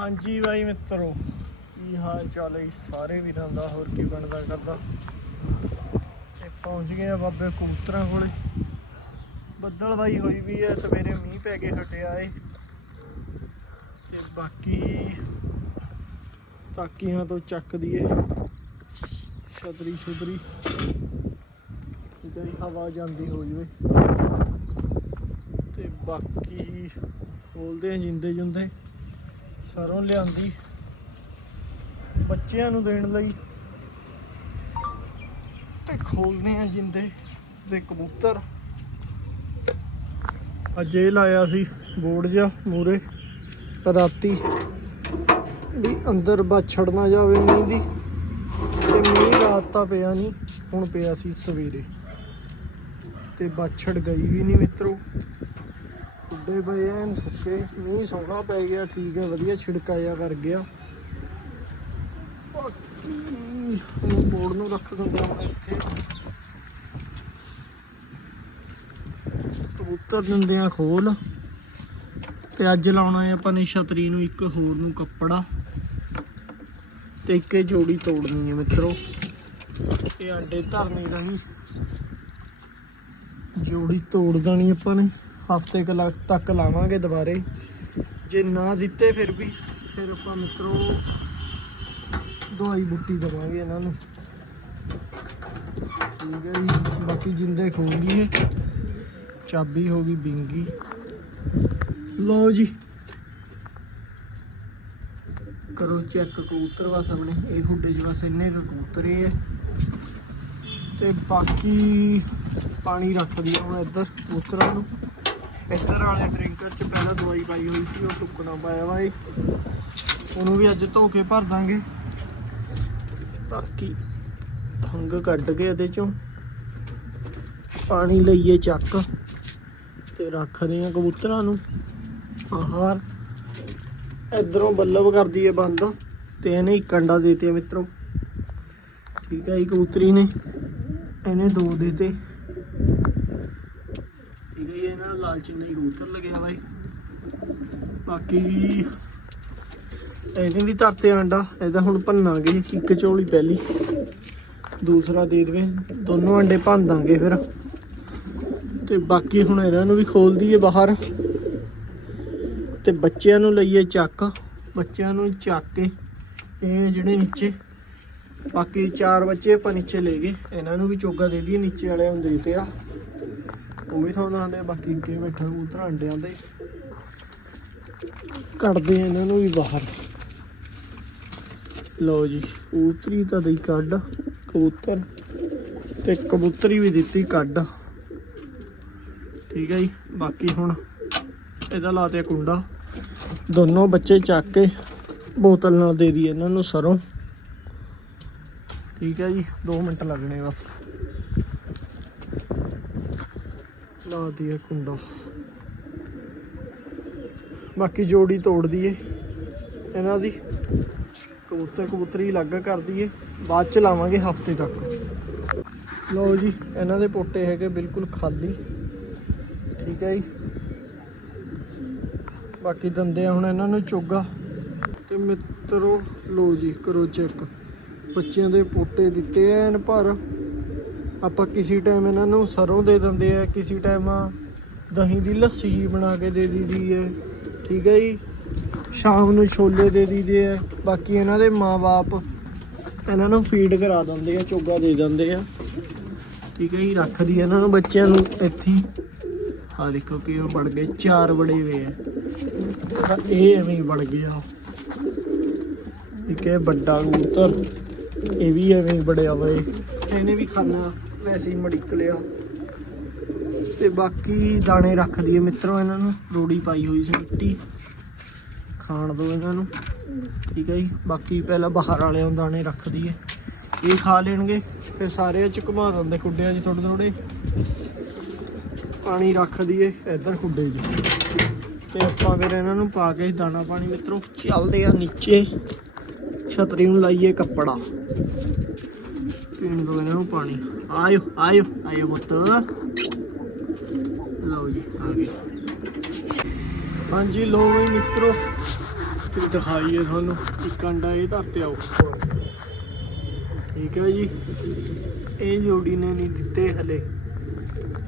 ਹਾਂਜੀ ਬਾਈ ਮਿੱਤਰੋ, ਕੀ ਹਾਲ ਚਾਲ ਹੈ ਸਾਰੇ ਵੀਰਾਂ ਦਾ, ਹੋਰ ਕੀ ਬਣਦਾ ਕਰਦਾ? ਤੇ ਪਹੁੰਚ ਗਏ ਆ ਬਾਬੇ ਕਬੂਤਰਾਂ ਕੋਲੇ। ਬੱਦਲ ਬਾਈ ਹੋਈ ਵੀ ਹੈ ਸਵੇਰੇ ਮੀਂਹ ਪੈ ਕੇ ਹਟਿਆ ਏ। ਤੇ ਬਾਕੀ ਤਾਕੀਆਂ ਤੋਂ ਚੱਕ ਦਈਏ। ਛਤਰੀ ਛੁਤਰੀ। ਜਿਹੜੀ ਹਵਾ ਜਾਂਦੀ ਹੋ ਜਵੇ। ਤੇ ਬਾਕੀ ਖੋਲਦੇ ਆ ਜਿੰਦੇ ਜੁੰਦੇ ਸਰੋਂ ਲਿਆਂਦੀ। ਬੱਚਿਆਂ ਨੂੰ ਦੇਣ ਲਈ। ਤੇ ਖੋਲਦੇ ਆ ਜਿੰਦੇ ਤੇ ਕਬੂਤਰ। ਅੱਜ ਇਹ ਲਾਇਆ ਸੀ ਬੋਰਡ ਜਿਹਾ ਮੂਰੇ ਰਾਤੀ ਵੀ ਅੰਦਰ ਬਾਛੜ ਨਾ ਜਾਵੇ ਮੀਂਹ ਦੀ। ਤੇ ਮੀਂਹ ਰਾਤ ਤਾਂ ਪਿਆ ਨਹੀਂ ਹੁਣ ਪਿਆ ਸੀ ਸਵੇਰੇ। ਤੇ ਬਾਛੜ ਗਈ ਵੀ ਨਹੀਂ ਮਿੱਤਰੋ। ਉੱਡੇ ਪਏ ਐਨ ਸੁੱਕੇ, ਮੀਂਹ ਸੋਹਣਾ ਪੈ ਗਿਆ, ਠੀਕ ਹੈ, ਵਧੀਆ ਛਿੜਕਾ ਜਿਹਾ ਕਰ ਗਿਆ। ਬਾਕੀ ਇਹਨੂੰ ਬੋਰਡ ਨੂੰ ਰੱਖ ਦਿੰਦੇ ਹਾਂ ਇੱਥੇ। ਕਬੂਤਰ ਦਿੰਦੇ ਆ ਖੋਲ। ਤੇ ਅੱਜ ਲਾਉਣਾ ਹੈ ਆਪਾਂ ਨੇ ਛਤਰੀ ਨੂੰ ਇੱਕ ਹੋਰ ਨੂੰ ਕੱਪੜਾ। ਤੇ ਇੱਕ ਇਹ ਜੋੜੀ ਤੋੜਨੀ ਹੈ ਮਿੱਤਰੋ। ਇਹ ਆਂਡੇ ਧਰਨੇ ਦਾ ਹੀ ਜੋੜੀ ਤੋੜ ਦੇਣੀ ਆਪਾਂ ਨੇ। ਹਫ਼ਤੇ ਕੁ ਤੱਕ ਲਾਵਾਂਗੇ ਦੁਬਾਰੇ। ਜੇ ਨਾ ਦਿੱਤੇ ਫਿਰ ਵੀ, ਫਿਰ ਆਪਾਂ ਮਿੱਤਰੋ ਦਵਾਈ ਬੁੱਟੀ ਦੇਵਾਂਗੇ ਇਹਨਾਂ ਨੂੰ। ਠੀਕ ਹੈ ਜੀ, ਬਾਕੀ ਜਿੰਦੇ ਖੋਲ ਗਈ ਚਾਬੀ ਹੋ ਗਈ ਬਿੰਗੀ। ਲਓ ਜੀ। ਕਰੋ ਚੈੱਕ ਕਬੂਤਰ ਬਸ ਸਾਹਮਣੇ ਇਹ ਖੁੱਡੇ 'ਚ ਬਸ ਇੰਨੇ ਕੁ ਕਬੂਤਰ ਹੈ ਤੇ ਬਾਕੀ ਪਾਣੀ ਰੱਖ ਦਿਆ ਹੁਣ ਇੱਧਰ ਕਬੂਤਰਾਂ ਨੂੰ। ਇੱਧਰ ਵਾਲੇ ਡਰਿੰਕਰ 'ਚ ਪਹਿਲਾਂ ਦਵਾਈ ਪਾਈ ਹੋਈ ਸੀ, ਉਹ ਸੁੱਕਣਾ ਪਾਇਆ ਵਾ ਇਹ। ਉਹਨੂੰ ਵੀ ਅੱਜ ਧੋ ਕੇ ਭਰ ਦਾਂਗੇ। ਬਾਕੀ ਫੰਗ ਕੱਢ ਕੇ ਇਹਦੇ ਚੋਂ ਪਾਣੀ ਲਈਏ ਚੱਕ ਤੇ ਰੱਖਦੇ ਆ ਕਬੂਤਰਾਂ ਨੂੰ। ਆਹਾਰ ਇਧਰੋਂ ਬੱਲਬ ਕਰਦੀ ਹੈ ਬੰਦ ਤੇ ਇਹਨੇ ਇੱਕ ਅੰਡਾ ਦੇਤੇ ਮਿੱਤਰੋ। ਠੀਕ ਹੈ ਇਹ ਕਬੂਤਰੀ ਨੇ। ਇਹਨੇ ਦੋ ਦੇਤੇ। ਠੀਕ ਹੈ ਜੀ, ਇਹਨਾਂ ਕਬੂਤਰ ਲੱਗਿਆ ਬਾਈ। ਬਾਕੀ ਇਹਨੇ ਵੀ ਧਰਤੇ ਆਂਡਾ ਇਹਦਾ ਹੁਣ ਭੰਨਾਂਗੇ ਇੱਕ ਝੋਲੀ ਪਹਿਲੀ। ਦੂਸਰਾ ਦੇ ਦੇਵੇ ਦੋਨੋਂ ਅੰਡੇ ਭੰਨ ਦਾਂਗੇ ਫਿਰ। ਤੇ ਬਾਕੀ ਹੁਣ ਇਹਨਾਂ ਨੂੰ ਵੀ ਖੋਲ ਦਈਏ ਬਾਹਰ। ਤੇ ਬੱਚਿਆਂ ਨੂੰ ਲਈਏ ਚੱਕ ਬੱਚਿਆਂ ਨੂੰ ਚੱਕ ਕੇ ਇਹ ਜਿਹੜੇ ਨੀਚੇ ਬਾਕੀ ਚਾਰ ਬੱਚੇ ਆਪਾਂ ਨੀਚੇ ਲੈ ਗਏ। ਇਹਨਾਂ ਨੂੰ ਵੀ ਚੋਗਾ ਦੇ ਦਈਏ ਨੀਚੇ ਵਾਲੇ ਨੂੰ ਤੇ ਆ। ਉਹ ਵੀ ਤੁਹਾਨੂੰ ਦੱਸਦੇ ਬਾਕੀ ਅੱਗੇ ਬੈਠਾ ਕਬੂਤਰ ਅੰਡਿਆਂ ਦੇ ਕੱਢਦੇ ਆ ਇਹਨਾਂ ਨੂੰ ਵੀ ਬਾਹਰ। ਲਓ ਜੀ, ਕਬੂਤਰੀ ਤਾਂ ਦਈ ਕੱਢ, ਕਬੂਤਰ ਤੇ ਕਬੂਤਰੀ ਵੀ ਦਿੱਤੀ ਕੱਢ। ਠੀਕ ਹੈ ਜੀ, ਬਾਕੀ ਹੁਣ ਇਹਦਾ ਲਾਤੇ ਕੁੰਡਾ। ਦੋਨੋਂ ਬੱਚੇ ਚੱਕ ਕੇ ਬੋਤਲ ਨਾਲ ਦੇ ਦਈਏ ਇਹਨਾਂ ਨੂੰ ਸਰੋਂ। ਠੀਕ ਹੈ ਜੀ 2 ਮਿੰਟ ਲੱਗਣੇ ਬਸ। ਲਾ ਦਈਏ ਕੁੰਡਾ। ਬਾਕੀ ਜੋੜੀ ਤੋੜ ਦਈਏ। ਇਹਨਾਂ ਦੀ ਕਬੂਤਰ ਕਬੂਤਰੀ ਅਲੱਗ ਕਰ ਦਈਏ। ਬਾਅਦ ਚ ਲਾਵਾਂਗੇ ਹਫ਼ਤੇ ਤੱਕ। ਲਓ ਜੀ, ਇਹਨਾਂ ਦੇ ਪੋਟੇ ਹੈਗੇ ਬਿਲਕੁਲ ਖਾਲੀ। ਠੀਕ ਹੈ ਜੀ। ਬਾਕੀ ਦੰਦੇ ਹੁਣ ਇਹਨਾਂ ਨੂੰ ਚੋਗਾ। ਤੇ ਮਿੱਤਰੋ, ਲਓ ਜੀ, ਕਰੋ ਚੈੱਕ ਬੱਚਿਆਂ ਦੇ ਪੋਟੇ ਦਿੱਤੇ ਐਨ ਪਰ ਆਪਾਂ ਕਿਸੇ ਟਾਈਮ ਇਹਨਾਂ ਨੂੰ ਸਰੋਂ ਦੇ ਦਿੰਦੇ ਆ, ਕਿਸੇ ਟਾਈਮ ਦਹੀਂ ਦੀ ਲੱਸੀ ਬਣਾ ਕੇ ਦੇ ਦਈਦੀ ਹੈ ਠੀਕ ਹੈ ਜੀ? ਸ਼ਾਮ ਨੂੰ ਛੋਲੇ ਦੇ ਦਈਦੇ ਆ, ਬਾਕੀ ਇਹਨਾਂ ਦੇ ਮਾਪੇ ਇਹਨਾਂ ਨੂੰ ਫੀਡ ਕਰਾ ਦਿੰਦੇ ਆ, ਚੋਗਾ ਦੇ ਦਿੰਦੇ ਆ। ਠੀਕ ਹੈ ਜੀ, ਰੱਖਦੀ ਆ ਇਹਨਾਂ ਨੂੰ ਬੱਚਿਆਂ ਨੂੰ ਇੱਥੇ। ਹੀ ਆ ਦੇਖੋ ਕਿ ਉਹ ਬਣ ਗਏ ਚਾਰ ਬੜੇ ਹੋਏ ਆ। ਇਹ ਐਵੇਂ ਹੀ ਬਣ ਗਿਆ। ਠੀਕ ਹੈ ਵੱਡਾ ਕਬੂਤਰ, ਇਹ ਵੀ ਐਵੇਂ ਹੀ ਬੜਿਆ ਵਾ ਇਹ ਇਹਨੇ ਵੀ ਖਾਣਾ। ਵੈਸੇ ਹੀ ਮੜਿਕ ਲਿਆ। ਤੇ ਬਾਕੀ ਦਾਣੇ ਰੱਖ ਦਈਏ ਮਿੱਤਰੋ ਇਹਨਾਂ ਨੂੰ, ਰੋੜੀ ਪਾਈ ਹੋਈ ਸੀ ਮਿੱਟੀ। ਖਾਣ ਦੋ ਇਹਨਾਂ ਨੂੰ। ਠੀਕ ਹੈ ਜੀ। ਬਾਕੀ ਪਹਿਲਾਂ ਬਾਹਰ ਵਾਲਿਆਂ ਨੂੰ ਦਾਣੇ ਰੱਖ ਦਈਏ। ਇਹ ਖਾ ਲੈਣਗੇ, ਫਿਰ ਸਾਰੇ ਚ ਘੁਮਾ ਦਿੰਦੇ ਖੁੱਡਿਆਂ 'ਚ ਥੋੜੇ ਥੋੜੇ ਪਾਣੀ ਰੱਖ ਦਈਏ ਇੱਧਰ ਖੁੱਡੇ 'ਚ। ਤੇ ਆਪਾਂ ਫਿਰ ਇਹਨਾਂ ਨੂੰ ਪਾ ਕੇ ਦਾਣਾ ਪਾਣੀ ਮਿੱਤਰੋ, ਚੱਲਦੇ ਆ ਨੀਚੇ। ਛਤਰੀ ਨੂੰ ਲਾਈਏ ਕੱਪੜਾ। ਪੀਣ ਦੋ ਇਹਨਾਂ ਨੂੰ ਪਾਣੀ। ਆਇਓ ਆਇਓ ਆਇਓ ਪੁੱਤ। ਲਓ ਜੀ, ਆ ਗਏ। ਹਾਂਜੀ ਲੋ ਵੀ ਮਿੱਤਰੋ ਤੇ ਦਿਖਾਈਏ ਤੁਹਾਨੂੰ। ਇੱਕ ਅੰਡਾ ਇਹ ਧਰਤੇ ਆਓ ਠੀਕ ਹੈ ਜੀ। ਇਹ ਜੋੜੀ ਨੇ ਨਹੀਂ ਦਿੱਤੇ ਹਲੇ।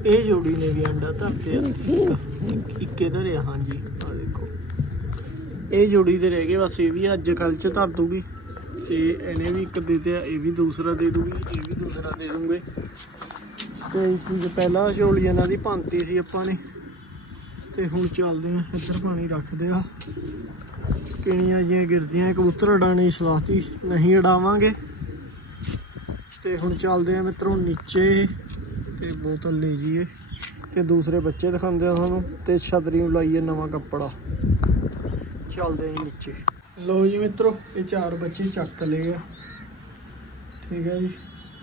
ਇਹ ਜੋੜੀ ਨੇ ਵੀ ਅੰਡਾ ਧਰਤੇ ਆ ਇੱਕ ਇੱਕੇ ਧਰਿਆ ਹਾਂਜੀ ਆ ਦੇਖੋ। ਇਹ ਜੋੜੀ ਦੇ ਰਹਿ ਗਏ, ਬਸ ਇਹ ਵੀ ਅੱਜ ਕੱਲ ਚ ਧਰ ਦੂਗੀ। ਤੇ ਇਹਨੇ ਵੀ ਇੱਕ ਦੇ ਤੇ ਇਹ ਵੀ ਦੂਸਰਾ ਦੇ ਦੂਗੀ, ਇਹ ਵੀ ਦੂਸਰਾ ਦੇ ਦੂੰਗੇ। ਤੇ ਕੁਝ ਪਹਿਲਾਂ ਝੋਲੀ ਇਹਨਾਂ ਦੀ ਭੰਤੀ ਸੀ ਆਪਾਂ ਨੇ। ਤੇ ਹੁਣ ਚੱਲਦੇ ਆ, ਇੱਧਰ ਪਾਣੀ ਰੱਖਦੇ ਆ। ਕਿਣੀਆਂ ਜੀਆਂ ਗਿਰਦੀਆਂ, ਕਬੂਤਰ ਉਡਾਣੇ ਦੀ ਸਲਾਹਤੀ ਨਹੀਂ ਉਡਾਵਾਂਗੇ ਤੇ ਹੁਣ ਚੱਲਦੇ ਆ ਮਿੱਤਰੋ ਨੀਚੇ, ਤੇ ਬੋਤਲ ਲੈ ਜੀਏ ਤੇ ਦੂਸਰੇ ਬੱਚੇ ਦਿਖਾਉਂਦੇ ਆ ਤੁਹਾਨੂੰ, ਤੇ ਛਤਰੀ ਨੂੰ ਲਾਈਏ ਨਵਾਂ ਕੱਪੜਾ। ਚੱਲਦੇ ਆ ਜੀ ਨੀਚੇ। ਲੋ ਜੀ ਮਿੱਤਰੋ, ਇਹ ਚਾਰ ਬੱਚੇ ਚੱਕ ਲਏ ਆ। ਠੀਕ ਹੈ ਜੀ,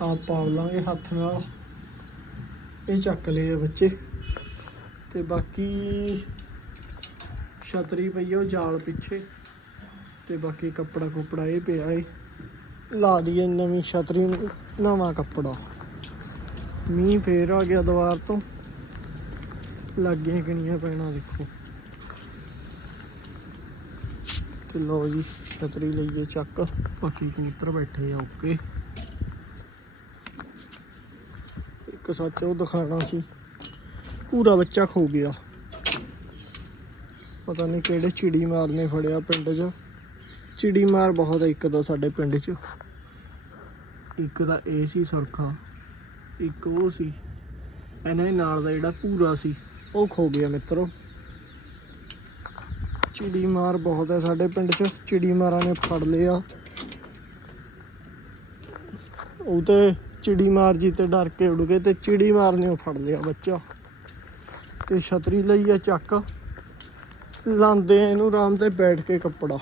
ਆਪ ਪਾ ਲਾਂਗੇ ਹੱਥ ਨਾਲ। ਇਹ ਚੱਕ ਲਏ ਆ ਬੱਚੇ। ਤੇ ਬਾਕੀ ਛਤਰੀ ਪਈ ਆ ਉਹ ਜਾਲ ਪਿੱਛੇ। ਤੇ ਬਾਕੀ ਕੱਪੜਾ ਕੁਪੜਾ ਇਹ ਪਿਆ ਏ। ਲਾ ਦਈਏ ਨਵੀਂ ਛਤਰੀ ਨੂੰ ਨਵਾਂ ਕੱਪੜਾ। ਮੀਂਹ ਫੇਰ ਆ ਗਿਆ ਦੁਆਰ ਤੋਂ। ਲੱਗੀਆਂ ਕਿੰਨੀਆਂ ਪੈਣਾ ਦੇਖੋ। ਤੇ ਲਓ ਜੀ, ਛਤਰੀ ਲਈਏ ਚੱਕ। ਬਾਕੀ ਕਬੂਤਰ ਬੈਠੇ ਆ, ਓਕੇ। ਇੱਕ ਸੱਚ ਉਹ ਦਿਖਾਣਾ ਸੀ। ਪੂਰਾ ਬੱਚਾ ਖੋ ਗਿਆ। ਪਤਾ ਨਹੀਂ ਕਿਹੜੇ ਚਿੜੀ ਮਾਰ ਨੇ ਫੜਿਆ ਪਿੰਡ 'ਚ। ਚਿੜੀ ਮਾਰ ਬਹੁਤ ਇੱਕ ਦਾ ਸਾਡੇ ਪਿੰਡ 'ਚ। ਇੱਕ ਦਾ ਇਹ ਸੀ ਸੁਰਖਾ। ਇੱਕ ਉਹ ਸੀ। ਇਹਨਾਂ ਦੇ ਨਾਲ ਦਾ ਜਿਹੜਾ ਪੂਰਾ ਸੀ, ਉਹ ਖੋ ਗਿਆ ਮਿੱਤਰੋ। ਚਿੜੀ ਮਾਰ ਬਹੁਤ ਹੈ, ਸਾਡੇ ਪਿੰਡ 'ਚ ਚਿੜੀ ਮਾਰਾਂ ਨੇ ਫੜ ਲਿਆ। ਉਹ ਤੇ ਚਿੜੀ ਮਾਰ ਜੀ ਤੇ ਡਰ ਕੇ ਉੱਡ ਗਏ ਤੇ ਚਿੜੀ ਮਾਰ ਨੇ ਉਹ ਫੜ ਲਿਆ ਬੱਚਾ। ਤੇ ਛਤਰੀ ਲਈ ਆ ਚੱਕ। ਲਾਂਦੇ ਆ ਇਹਨੂੰ ਆਰਾਮ ਤੇ ਬੈਠ ਕੇ ਕੱਪੜਾ।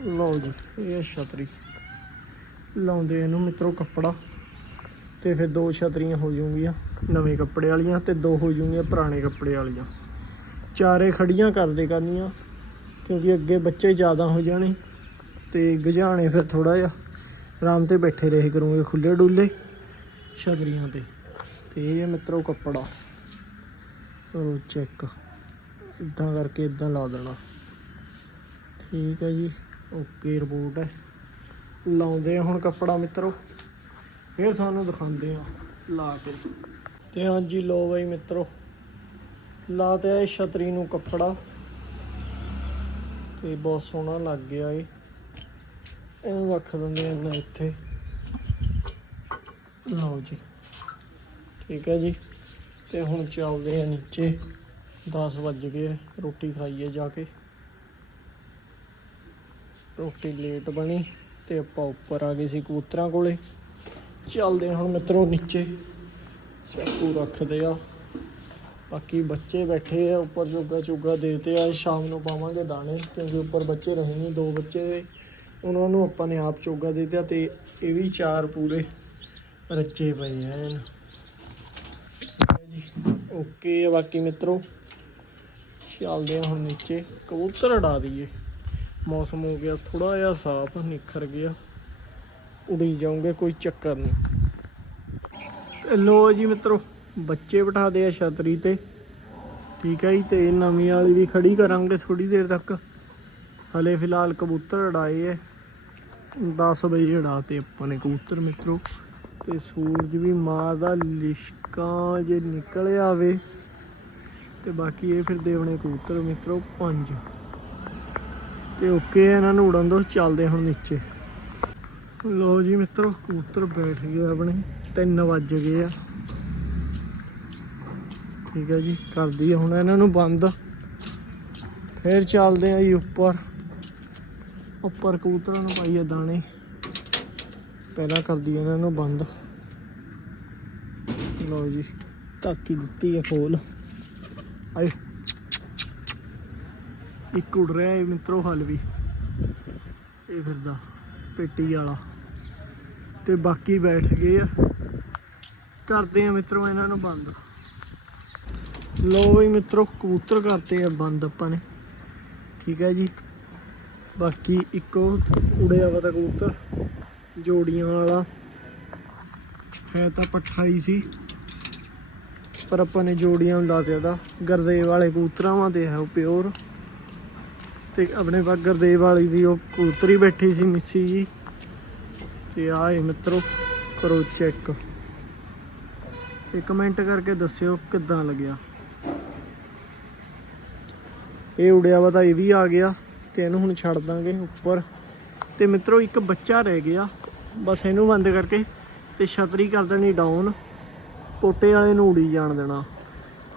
ਲਓ ਜੀ, ਇਹ ਛਤਰੀ। ਲਾਉਂਦੇ ਇਹਨੂੰ ਮਿੱਤਰੋ ਕੱਪੜਾ। ਤੇ ਫਿਰ ਦੋ ਛਤਰੀਆਂ ਹੋ ਜਾਊਗੀਆਂ, ਨਵੇਂ ਕੱਪੜੇ ਵਾਲੀਆਂ ਤੇ ਦੋ ਹੋ ਜਾਊਗੀਆਂ, ਪੁਰਾਣੇ ਕੱਪੜੇ ਵਾਲੀਆਂ। ਚਾਰੇ ਖੜੀਆਂ ਕਰਦੇ ਕਰਨੀਆਂ, ਕਿਉਂਕਿ ਅੱਗੇ ਬੱਚੇ ਜ਼ਿਆਦਾ ਹੋ ਜਾਣੇ ਤੇ ਗਜਾਣੇ ਫਿਰ ਥੋੜਾ ਜਿਹਾ ਆਰਾਮ ਤੇ ਬੈਠੇ ਰਹੇ ਕਰੂੰਗੇ ਖੁੱਲੇ ਡੁੱਲੇ ਛਤਰੀਆਂ ਤੇ। ਤੇ ਇਹ ਹੈ ਮਿੱਤਰੋ ਕੱਪੜਾ। ਕਰੋ ਚੈੱਕ ਇਦਾਂ ਕਰਕੇ ਇਦਾਂ ਲਾ ਦੇਣਾ। ਠੀਕ ਹੈ ਜੀ ਓਕੇ ਰਿਪੋਰਟ ਹੈ। ਲਾਉਂਦੇ ਆ ਹੁਣ ਕੱਪੜਾ ਮਿੱਤਰੋ। ਫਿਰ ਸਾਨੂੰ ਦਿਖਾਉਂਦੇ ਆ ਲਾ ਕੇ। ਤੇ ਹਾਂਜੀ ਲੋ ਬਈ ਮਿੱਤਰੋ। ਲਾ ਤੇ ਇਹ ਛਤਰੀ ਨੂੰ ਕੱਪੜਾ। ਤੇ ਬਹੁਤ ਸੋਹਣਾ ਲੱਗ ਗਿਆ ਏ। ਇਹਨੂੰ ਰੱਖ ਦਿੰਦੇ ਆ ਨਾ ਇੱਥੇ। ਲਓ ਜੀ। ਠੀਕ ਹੈ ਜੀ। ਤੇ ਹੁਣ ਚੱਲਦੇ ਆ ਨੀਚੇ। 10 ਵੱਜ ਗਏ ਰੋਟੀ ਖਾਈਏ ਜਾ ਕੇ। ਰੋਟੀ ਲੇਟ ਬਣੀ ਤੇ ਆਪਾਂ ਉੱਪਰ ਆ ਗਏ ਸੀ ਕਬੂਤਰਾਂ ਕੋਲੇ। ਚੱਲਦੇ ਹਾਂ ਹੁਣ ਮਿੱਤਰੋ ਨੀਚੇ। ਸ਼ੈਕੂ ਰੱਖਦੇ ਆ। ਬਾਕੀ ਬੱਚੇ ਬੈਠੇ ਆ, ਉੱਪਰ ਚੁੱਗਾ ਚੁੱਗਾ ਦੇਤੇ ਆ ਸ਼ਾਮ ਨੂੰ ਪਾਵਾਂਗੇ ਦਾਣੇ, ਕਿਉਂਕਿ ਉੱਪਰ ਬੱਚੇ ਰਹੇ ਨਹੀਂ, ਦੋ ਬੱਚੇ ਉਹਨਾਂ ਨੂੰ ਆਪਾਂ ਨੇ ਆਪ ਚੋਗਾ ਦੇ ਦਿੱਤਾ ਤੇ ਇਹ ਵੀ ਚਾਰ ਪੂਰੇ ਰੱਚੇ ਪਏ ਐਨ ਹੈ ਓਕੇ ਬਾਕੀ ਮਿੱਤਰੋ ਚੱਲਦੇ ਆ ਹੁਣ ਨੀਚੇ। ਕਬੂਤਰ ਉਡਾ ਦਈਏ। ਮੌਸਮ ਹੋ ਗਿਆ ਥੋੜਾ ਜਿਹਾ ਸਾਫ਼, ਨਿਖਰ ਗਿਆ। ਉਡੀ ਜਾਉਂਗੇ ਕੋਈ ਚੱਕਰ ਨਹੀਂ। ਲੋ ਜੀ ਮਿੱਤਰੋ ਬੱਚੇ ਬਿਠਾ ਦੇ ਆ ਛਤਰੀ ਤੇ। ਠੀਕ ਹੈ ਜੀ, ਤੇ ਨਵੀਂ ਵਾਲੀ ਵੀ ਖੜੀ ਕਰਾਂਗੇ ਥੋੜੀ ਦੇਰ ਤੱਕ। ਹਲੇ ਫਿਲਹਾਲ ਕਬੂਤਰ ਉਡਾਏ ਐ 10 ਵਜੇ ਉਡਾਤੇ ਆਪਾਂ ਨੇ ਕਬੂਤਰ, ਮਿੱਤਰੋ। ਤੇ ਸੂਰਜ ਵੀ ਮਾਂ ਦਾ ਲਿਸ਼ਕਾਂ ਜੇ ਨਿਕਲ ਆਵੇ। ਤੇ ਬਾਕੀ ਇਹ ਫਿਰ ਦੇਵਣੇ ਕਬੂਤਰ, ਮਿੱਤਰੋ, ਪੰਜ। ਤੇ ਓਕੇ, ਇਹਨਾਂ ਨੂੰ ਉਡਣ ਦੋ, ਚੱਲਦੇ ਹੁਣ ਨੀਚੇ। ਲੋ ਜੀ, ਮਿੱਤਰੋ, ਕਬੂਤਰ ਬੈਠ ਗਏ ਆਪਣੇ। 3 ਵੱਜ ਗਏ ਆ। ਠੀਕ ਹੈ ਜੀ, ਕਰਦੀ ਆ ਹੁਣ ਇਹਨਾਂ ਨੂੰ ਬੰਦ। ਫਿਰ ਚੱਲਦੇ ਆ ਜੀ ਉੱਪਰ। ਉੱਪਰ ਕਬੂਤਰਾਂ ਨੂੰ ਪਾਈਏ ਦਾਣੇ। ਪਹਿਲਾਂ ਕਰਦੀ ਇਹਨਾਂ ਨੂੰ ਬੰਦ। ਲਓ ਜੀ, ਧਾਕੀ ਦਿੱਤੀ ਹੈ ਖੋਲ। ਆਏ। ਇੱਕ ਉੱਡ ਰਿਹਾ ਹੈ ਮਿੱਤਰੋ ਹਲ ਵੀ। ਇਹ ਫਿਰਦਾ, ਪੇਟੀ ਵਾਲਾ। ਤੇ ਬਾਕੀ ਬੈਠ ਗਏ ਆ। ਕਰਦੇ ਆ ਮਿੱਤਰੋ ਇਹਨਾਂ ਨੂੰ ਬੰਦ। ਲੋ ਵੀ ਮਿੱਤਰੋ, ਕਬੂਤਰ ਕਰਤੇ ਆ ਬੰਦ ਆਪਾਂ ਨੇ। ਠੀਕ ਹੈ ਜੀ। ਬਾਕੀ ਇੱਕੋ ਉੜਿਆ ਵਾ ਤਾਂ ਕਬੂਤਰ, ਜੋੜੀਆਂ ਵਾਲਾ। ਹੈ ਤਾਂ ਪੱਠਾ ਹੀ ਸੀ, ਪਰ ਆਪਾਂ ਨੇ ਜੋੜੀਆਂ ਨੂੰ ਲਾਤਿਆ ਦਾ ਗਰਦੇ ਵਾਲੇ ਕਬੂਤਰਾਂ ਵਾਂ ਤੇ ਹੈ ਉਹ ਪਿਓਰ। ਤੇ ਆਪਣੇ ਬਾਗਰ ਦੇ ਵਾਲੀ ਦੀ ਉਹ ਕਬੂਤਰੀ ਬੈਠੀ ਸੀ, ਮਿੱਸੀ ਜੀ। ਤੇ ਆਏ ਮਿੱਤਰੋ, ਕਰੋ ਚੈੱਕ। ਤੇ ਕਮੈਂਟ ਕਰਕੇ ਦੱਸਿਓ ਕਿੱਦਾਂ ਲੱਗਿਆ। ਇਹ ਉੜਿਆ ਵਾ ਤਾਂ ਇਹ ਵੀ ਆ ਗਿਆ ਤੇ ਇਹਨੂੰ ਹੁਣ ਛੱਡ ਦਾਂਗੇ ਉੱਪਰ। ਤੇ ਮਿੱਤਰੋ, ਇੱਕ ਬੱਚਾ ਰਹਿ ਗਿਆ। ਬਸ ਇਹਨੂੰ ਬੰਦ ਕਰਕੇ ਤੇ ਛਤਰੀ ਕਰ ਦੇਣੀ ਡਾਊਨ ਪੋਟੇ ਵਾਲੇ ਨੂੰ ਉੜੀ ਜਾਣ ਦੇਣਾ।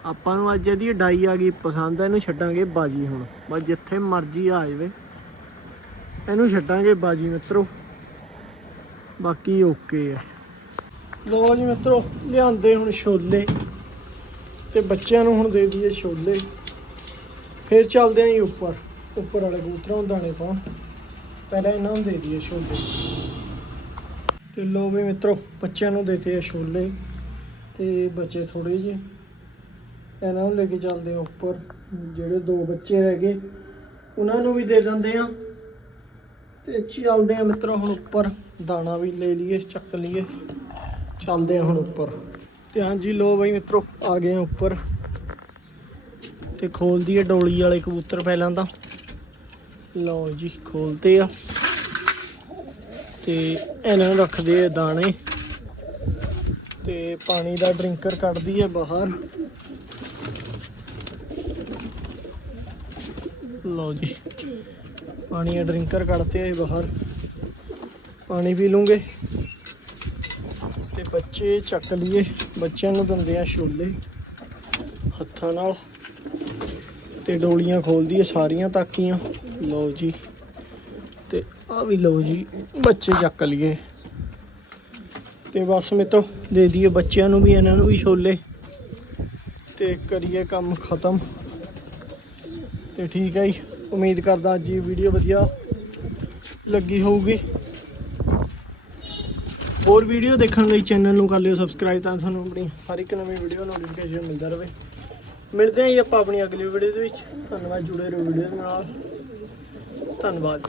ਆਪਾਂ ਨੂੰ ਅੱਜ ਇਹਦੀ ਡਾਈ ਆ ਗਈ ਪਸੰਦ ਇਹਨੂੰ ਛੱਡਾਂਗੇ ਬਾਜੀ ਹੁਣ। ਬਸ ਜਿੱਥੇ ਮਰਜ਼ੀ ਆ ਜਾਵੇ। ਇਹਨੂੰ ਛੱਡਾਂਗੇ ਬਾਜੀ ਮਿੱਤਰੋ। ਬਾਕੀ ਓਕੇ ਹੈ ਲੋ ਜੀ ਮਿੱਤਰੋ, ਲਿਆਂਦੇ ਹੁਣ ਛੋਲੇ। ਤੇ ਬੱਚਿਆਂ ਨੂੰ ਹੁਣ ਦੇ ਦਈਏ ਛੋਲੇ। ਫਿਰ ਚੱਲਦੇ ਆਂ ਜੀ ਉੱਪਰ। ਉੱਪਰ ਵਾਲੇ ਕਬੂਤਰਾਂ ਨੂੰ ਦਾਣੇ ਪਾਉਣ। ਪਹਿਲਾਂ ਇਹਨਾਂ ਨੂੰ ਦੇ ਦਈਏ ਛੋਲੇ। ਤੇ ਲੋ ਵੀ ਮਿੱਤਰੋ, ਬੱਚਿਆਂ ਨੂੰ ਦੇਤੇ ਆ ਛੋਲੇ। ਤੇ ਬੱਚੇ ਥੋੜੇ ਜਿਹੇ। ਇਹਨਾਂ ਨੂੰ ਲੈ ਕੇ ਚੱਲਦੇ ਆ ਉੱਪਰ। ਜਿਹੜੇ ਦੋ ਬੱਚੇ ਰਹਿ ਗਏ, ਉਹਨਾਂ ਨੂੰ ਵੀ ਦੇ ਦਿੰਦੇ ਆ। ਤੇ ਚੱਲਦੇ ਆ ਮਿੱਤਰੋ ਹੁਣ ਉੱਪਰ। ਦਾਣਾ ਵੀ ਲੈ ਲਈਏ, ਚੱਕ ਲਈਏ। ਚੱਲਦੇ ਆ ਹੁਣ ਉੱਪਰ। ਤੇ ਹਾਂਜੀ ਲੋ ਬਈ ਮਿੱਤਰੋ, ਆ ਗਏ ਉੱਪਰ। ਤੇ ਖੋਲ ਹੈ ਡੋਲੀ ਵਾਲੇ ਕਬੂਤਰ ਪਹਿਲਾਂ ਤਾਂ। ਲਓ ਜੀ ਖੋਲਤੇ ਆ। ਤੇ ਇਹਨਾਂ ਨੂੰ ਰੱਖਦੇ ਆ ਦਾਣੇ। ਤੇ ਪਾਣੀ ਦਾ ਡਰਿੰਕਰ ਕੱਢਦੀ ਹੈ ਬਾਹਰ। ਲਓ ਜੀ, ਪਾਣੀ ਦਾ ਡਰਿੰਕਰ ਕੱਢਤੇ ਆ ਬਾਹਰ। ਪਾਣੀ ਪੀ ਲੂੰਗੇ। ਬੱਚੇ ਚੱਕ ਲਈਏ। ਬੱਚਿਆਂ ਨੂੰ ਦਿੰਦੇ ਆ ਛੋਲੇ। ਹੱਥਾਂ ਨਾਲ। ਤੇ ਡੋਲੀਆਂ ਖੋਲਦੀ ਹੈ ਸਾਰੀਆਂ ਤਾਕੀਆਂ। ਲਓ ਜੀ। ਤੇ ਆ ਵੀ ਲਓ ਜੀ, ਬੱਚੇ ਚੱਕ ਲਈਏ। ਤੇ ਬਸ ਮੇਤੋਂ ਦੇ ਦਈਏ ਬੱਚਿਆਂ ਨੂੰ ਵੀ, ਇਹਨਾਂ ਨੂੰ ਵੀ ਛੋਲੇ। ਤੇ ਕਰੀਏ ਕੰਮ ਖਤਮ। ਤੇ ਠੀਕ ਹੈ ਜੀ। ਉਮੀਦ ਕਰਦਾ ਅੱਜ ਦੀ ਵੀਡੀਓ ਵਧੀਆ ਲੱਗੀ ਹੋਊਗੀ। ਹੋਰ ਵੀਡੀਓ ਦੇਖਣ ਲਈ ਚੈਨਲ ਨੂੰ ਕਰ ਲਿਓ ਸਬਸਕ੍ਰਾਈਬ ਤਾਂ ਤੁਹਾਨੂੰ ਆਪਣੀ ਹਰ ਇੱਕ ਨਵੀਂ ਵੀਡੀਓ ਨੋਟੀਫਿਕੇਸ਼ਨ ਮਿਲਦਾ ਰਹੇ ਮਿਲਦੇ ਹਾਂ ਜੀ ਆਪਾਂ ਆਪਣੀ ਅਗਲੀ ਵੀਡੀਓ ਦੇ ਵਿੱਚ। ਧੰਨਵਾਦ ਜੁੜੇ ਰਹੋ ਵੀਡੀਓ ਨਾਲ। ਧੰਨਵਾਦ।